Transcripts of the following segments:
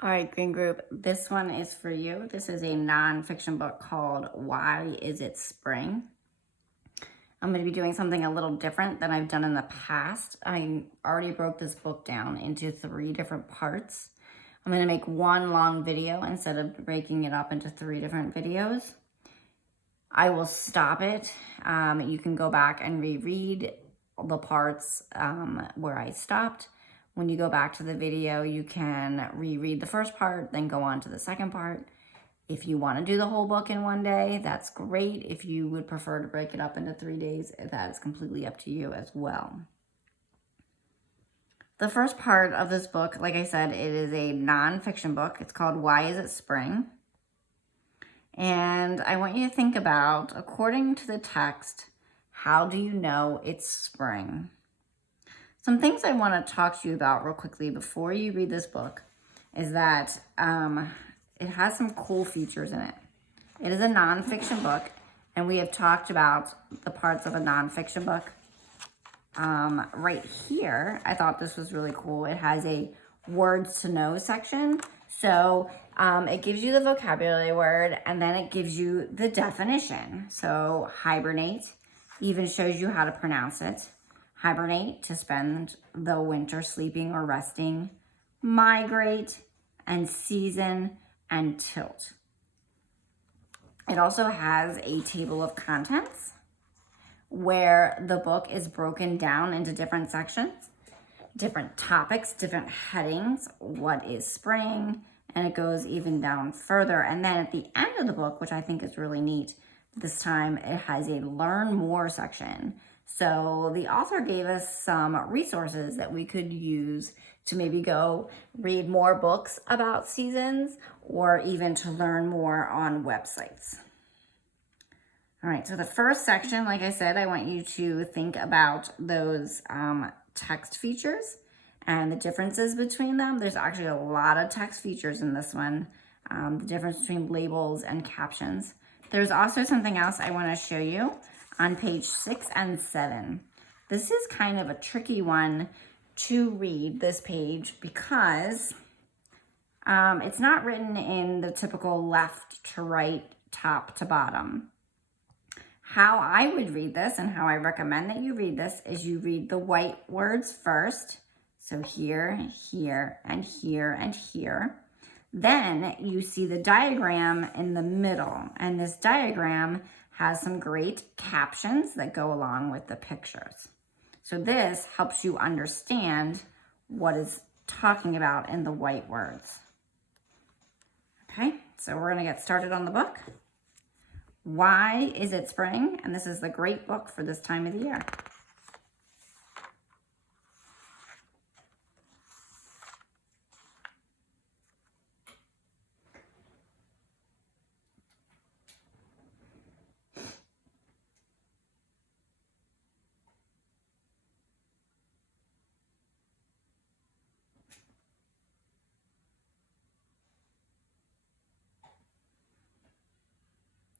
All right, Green Group, this one is for you. This is a nonfiction book called Why Is It Spring? I'm going to be doing something a little different than I've done in the past. I already broke this book down into 3 different parts. I'm going to make one long video instead of breaking it up into 3 different videos. I will stop it. You can go back and reread the parts where I stopped. When you go back to the video, you can reread the first part, then go on to the second part. If you want to do the whole book in one day, that's great. If you would prefer to break it up into 3 days, that is completely up to you as well. The first part of this book, like I said, it is a nonfiction book. It's called Why Is It Spring? And I want you to think about, according to the text, how do you know it's spring? Some things I want to talk to you about real quickly before you read this book is that it has some cool features in it. It is a nonfiction book, and we have talked about the parts of a nonfiction book. Right here, I thought this was really cool. It has a words to know section. So it gives you the vocabulary word, and then it gives you the definition. So hibernate even shows you how to pronounce it. Hibernate, to spend the winter sleeping or resting. Migrate, and season, and tilt. It also has a table of contents where the book is broken down into different sections, different topics, different headings. What is spring? And it goes even down further. And then at the end of the book, which I think is really neat, this time it has a learn more section. So the author gave us some resources that we could use to maybe go read more books about seasons or even to learn more on websites. All right, so the first section, like I said, I want you to think about those text features and the differences between them. There's actually a lot of text features in this one, the difference between labels and captions. There's also something else I want to show you on page 6 and 7. This is kind of a tricky one to read, this page, because it's not written in the typical left to right, top to bottom. How I would read this and how I recommend that you read this is you read the white words first. So here, here, and here, and here. Then you see the diagram in the middle. And this diagram has some great captions that go along with the pictures. So this helps you understand what is talking about in the white words. Okay, so we're gonna get started on the book. Why Is It Spring? And this is the great book for this time of the year.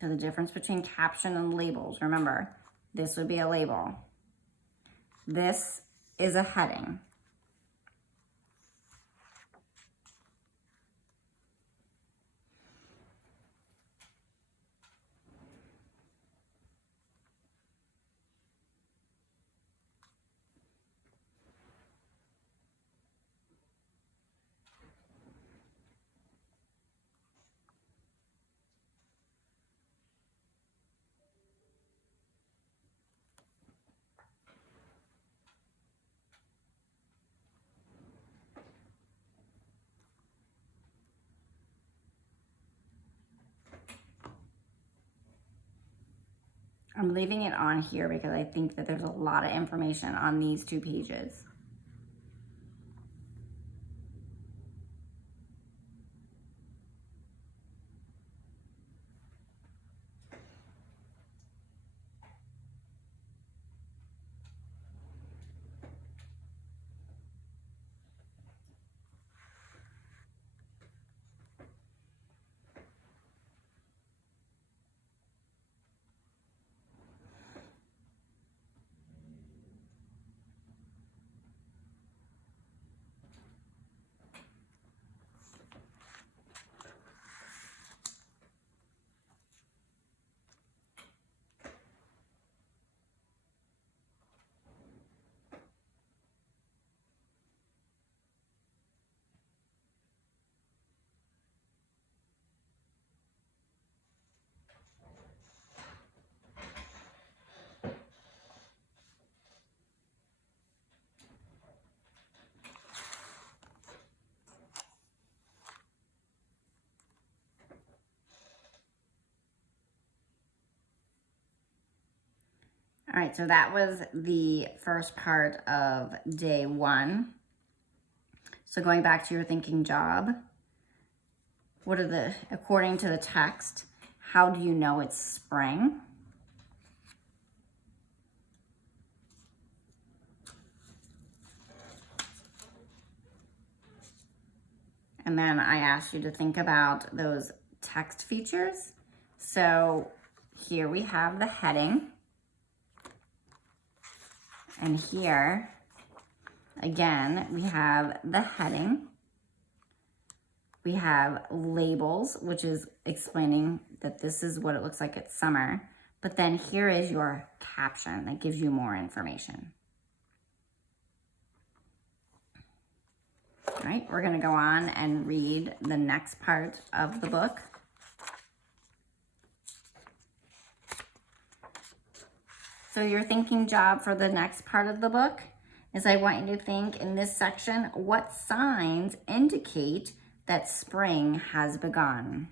So the difference between caption and labels, remember, this would be a label. This is a heading. I'm leaving it on here because I think that there's a lot of information on these 2 pages. All right, so that was the first part of day 1. So going back to your thinking job, according to the text, how do you know it's spring? And then I asked you to think about those text features. So here we have the heading. And here, again, we have the heading. We have labels, which is explaining that this is what it looks like it's summer. But then here is your caption that gives you more information. All right, we're gonna go on and read the next part of the book. So your thinking job for the next part of the book is I want you to think in this section, what signs indicate that spring has begun?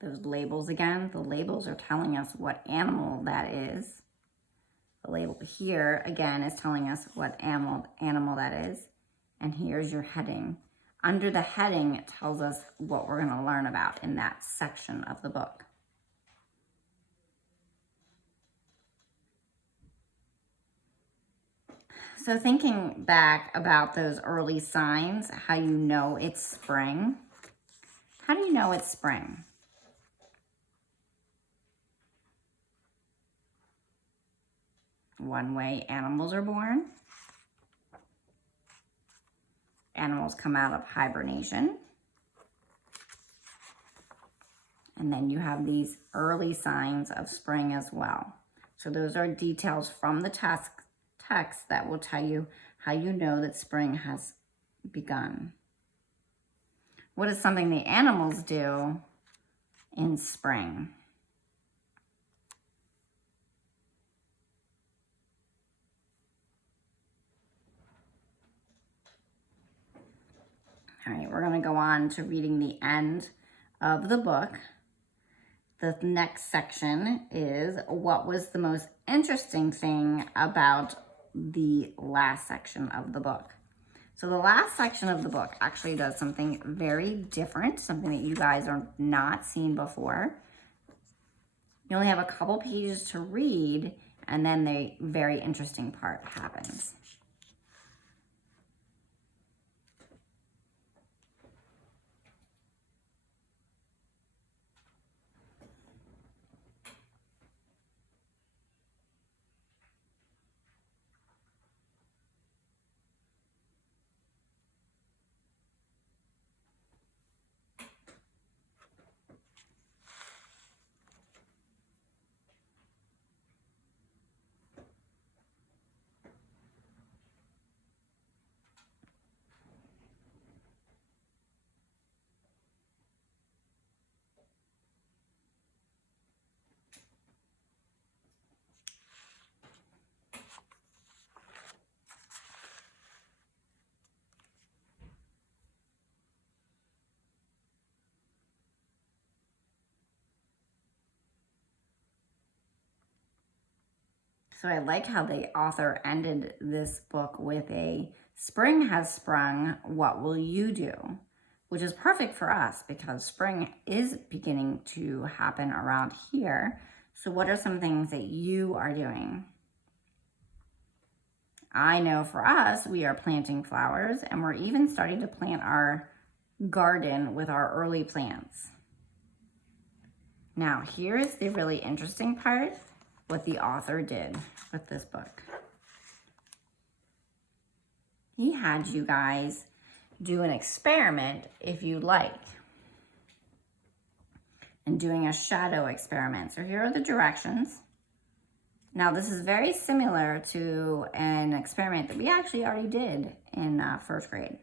Those labels again, the labels are telling us what animal that is. The label here, again, is telling us what animal that is. And here's your heading. Under the heading, it tells us what we're gonna learn about in that section of the book. So thinking back about those early signs, how you know it's spring. How do you know it's spring? One way animals are born. Animals come out of hibernation. And then you have these early signs of spring as well. So those are details from the text that will tell you how you know that spring has begun. What is something the animals do in spring? All right, we're going to go on to reading the end of the book. The next section is what was the most interesting thing about the last section of the book. So the last section of the book actually does something very different, something that you guys are not seen before. You only have a couple pages to read, and then the very interesting part happens. So I like how the author ended this book with a spring has sprung, what will you do? Which is perfect for us because spring is beginning to happen around here. So what are some things that you are doing? I know for us, we are planting flowers and we're even starting to plant our garden with our early plants. Now, here's the really interesting part, what the author did with this book. He had you guys do an experiment, if you like, and doing a shadow experiment. So here are the directions. Now, this is very similar to an experiment that we actually already did in first grade.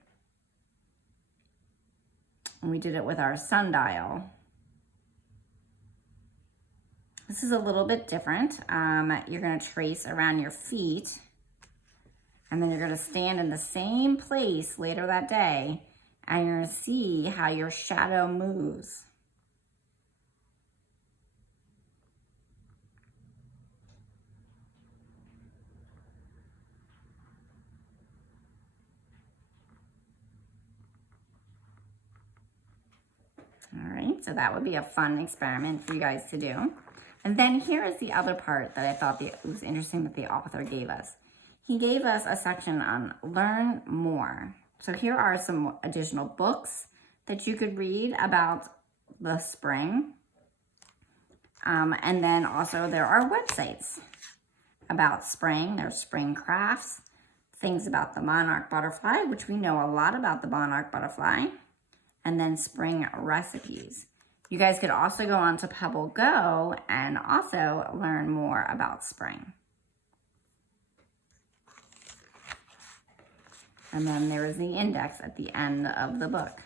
And we did it with our sundial. This is a little bit different. You're gonna trace around your feet, and then you're gonna stand in the same place later that day, and you're gonna see how your shadow moves. All right, so that would be a fun experiment for you guys to do. And then here is the other part that I thought was interesting that the author gave us. He gave us a section on learn more. So here are some additional books that you could read about the spring. And then also there are websites about spring. There's spring crafts, things about the monarch butterfly, which we know a lot about the monarch butterfly, and then spring recipes. You guys could also go on to Pebble Go and also learn more about spring. And then there is the index at the end of the book,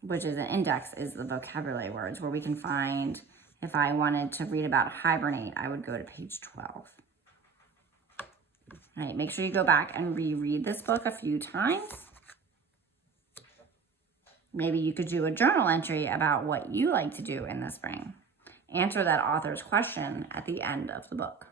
which is an index is the vocabulary words where we can find, if I wanted to read about hibernate, I would go to page 12. All right, make sure you go back and reread this book a few times. Maybe you could do a journal entry about what you like to do in the spring. Answer that author's question at the end of the book.